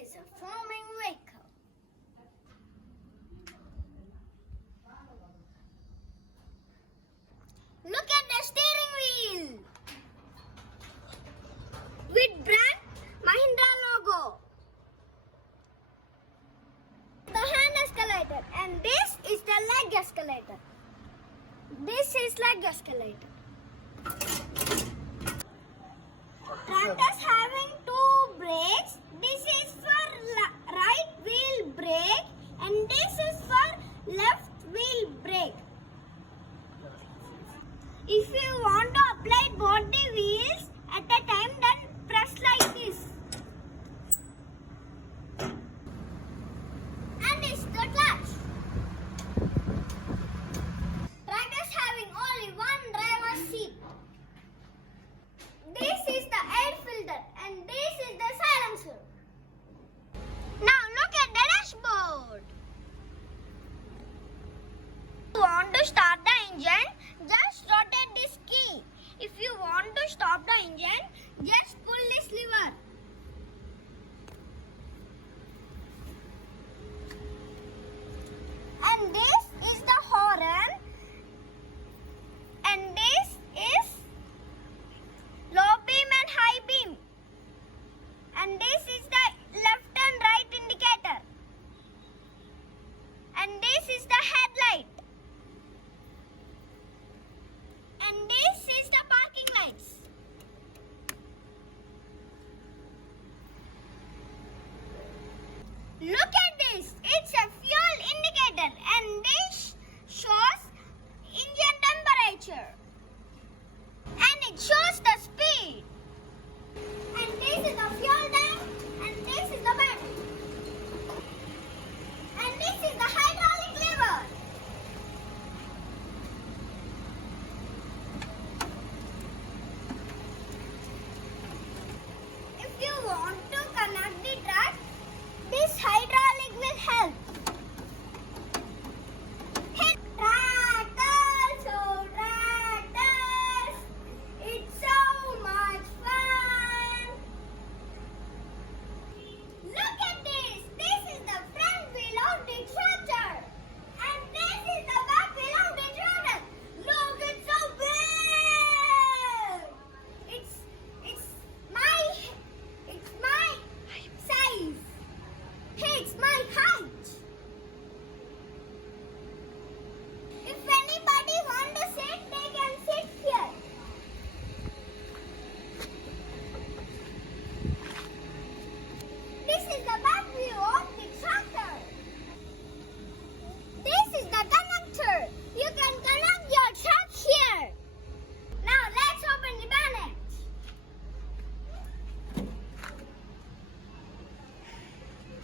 is a farming vehicle. Look at the steering wheel with brand Mahindra logo. The hand escalator, and this is the leg escalator. This is leg escalator. Tractors having two brakes. This is for right wheel brake and this is for left wheel brake. If you want to apply both the wheels at a time, then press like this. And it's the clutch. Tractors having only one driver's seat. This is the air filter and this is the silencer. Now look at the dashboard. If you want to start the engine, just rotate this key. If you want to stop the engine, just pull this lever. And this is the horn. And this is low beam and high beam. And this is the left and right indicator. And this is the headlight. And this is the parking lights. Look at this. It's a fuel indicator and this shows engine temperature. And it shows the speed. And this is the fuel tank and this is the battery. And this is the hydraulic lever. If you want to connect the truck, this hydraulic will help. Hey, tractors, oh tractors, it's so much fun. Look at this. This is the front wheel of the tractor. And this is the back wheel of the tractor. Look, it's so big. It's my size. It's my height. If anybody want to sit, they can sit here. This is the back view of the tractor. This is the connector. You can connect your truck here. Now let's open the bonnet.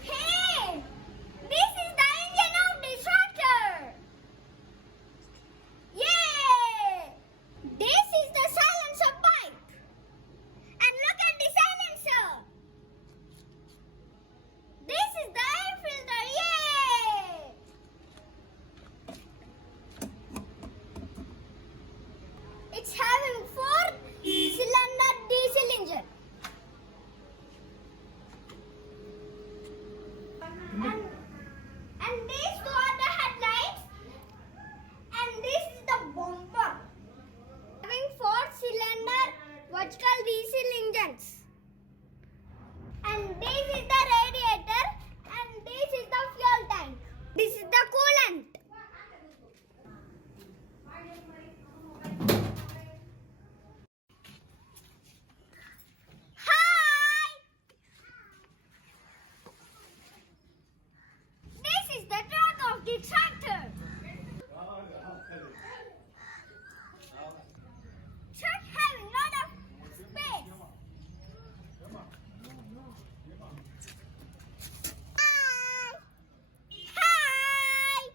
Hey! This is the engine of the tractor! Yay! This is the silencer pipe! And look at the silencer! This is the air filter! Yay! It's having 4-cylinder diesel engine. And these two are the headlights and this is the bumper. Having 4-cylinder vertical diesel engines. And this is the radiator and this is the fuel tank. This is the coolant. Hi! This is the truck of the tractor. Truck having lot of space. Hi! Hi!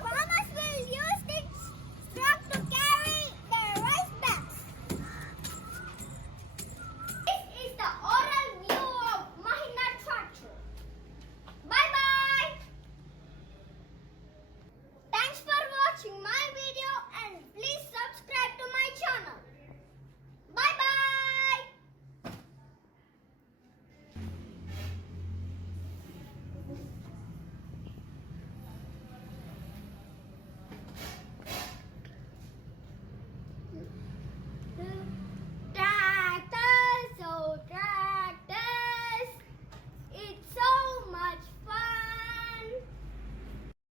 Farmers will use this truck to carry their rice bags. This is the oral view of Mahindra tractor. Bye bye. Thanks for watching my video and please